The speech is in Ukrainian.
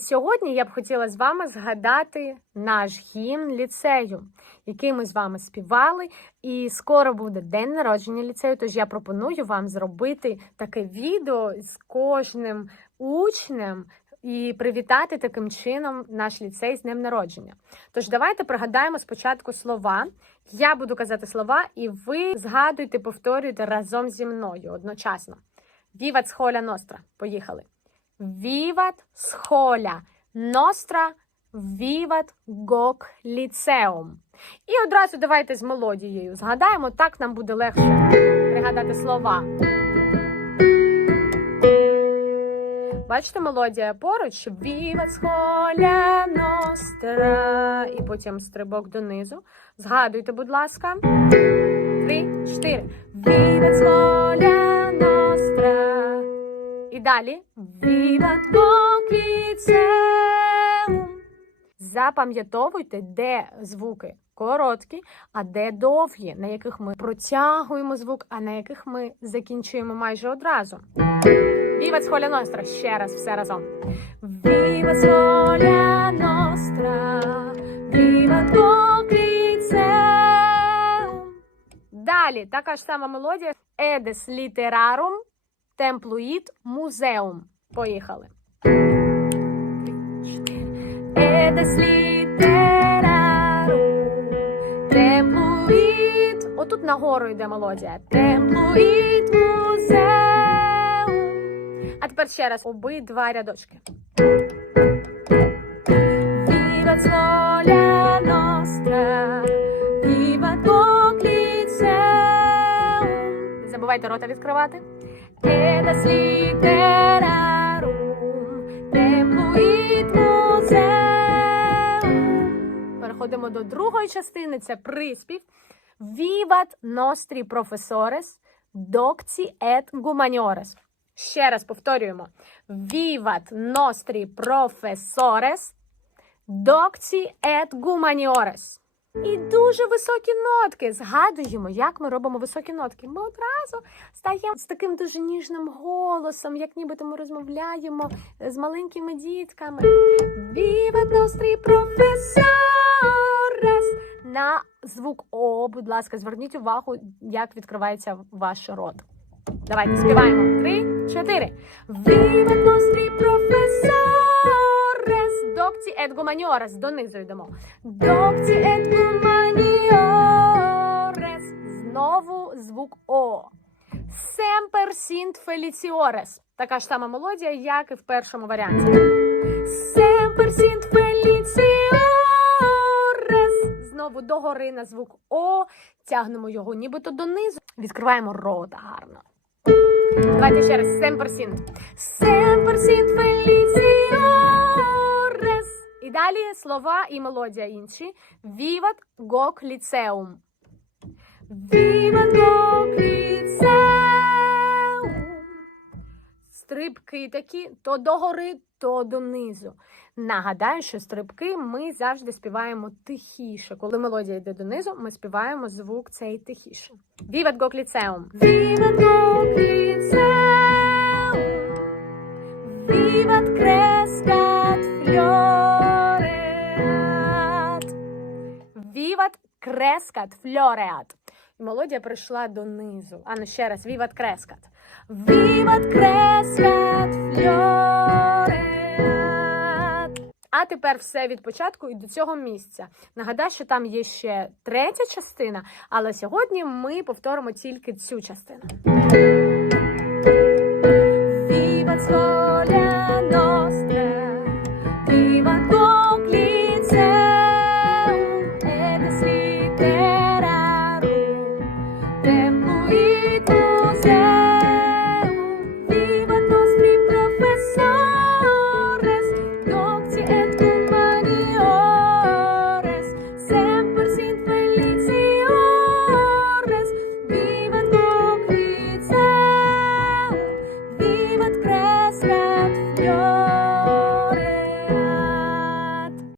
Сьогодні я б хотіла з вами згадати наш гімн ліцею, який ми з вами співали. І скоро буде день народження ліцею. Тож я пропоную вам зробити таке відео з кожним учнем і привітати таким чином наш ліцей з днем народження. Тож давайте пригадаємо спочатку слова. Я буду казати слова, і ви згадуйте, повторюйте разом зі мною одночасно. Віват схоля ностра. Поїхали. Віват схоля ностра, віват гок ліцеум. І одразу давайте з мелодією згадаємо, так нам буде легше пригадати слова. Бачите, мелодія поруч. Віват схоля ностра. І потім стрибок донизу. Згадуйте, будь ласка. Три, чотири. Віват схоля. І далі. Віват. Запам'ятовуйте, де звуки короткі, а де довгі, на яких ми протягуємо звук, а на яких ми закінчуємо майже одразу. Віва схоля ностра. Ще раз все разом. Віва схоля ностра. Віва ліцеум. Далі така ж сама мелодія. Едес літерарум темплуїт музеум. Поїхали. Темплуїт. Отут нагору йде мелодія. Темплуїт музеум. А тепер ще раз обидва рядочки. Не забувайте рота відкривати. Переходимо до другої частини, це приспів. Vivat nostri professores, docti et humaniores. Ще раз повторюємо. Vivat nostri professores, docti et humaniores. І дуже високі нотки. Згадуємо, як ми робимо високі нотки. Ми одразу стаємо з таким дуже ніжним голосом, як нібито ми розмовляємо з маленькими дітками. Vivat nostri professores. На звук О, будь ласка, зверніть увагу, як відкривається ваш рот. Давайте співаємо. Три, чотири. Vivat humaniores. Донизу йдемо. Docti et humaniores. Знову звук О. Semper sint feliciores. Така ж сама мелодія, як і в першому варіанті. Semper sint feliciores. Знову догори на звук О. Тягнемо його нібито донизу. Відкриваємо рота гарно. Давайте ще раз. Semper sint. Semper sint feliciores. Далі слова і мелодія інші. Vivat gok lyceum. Vivat gok lyceum. Стрибки такі то догори, то донизу. Нагадаю, що стрибки ми завжди співаємо тихіше. Коли мелодія йде донизу, ми співаємо звук цей тихіше. Vivat gok lyceum. Vivat gok lyceum. Vivat crescat crescat фльореат. Мелодія прийшла донизу. А ну ще раз. віват крескат. Віват крескат floreat. А тепер все від початку і до цього місця. Нагадаю, що там є ще третя частина, але сьогодні ми повторимо тільки цю частину.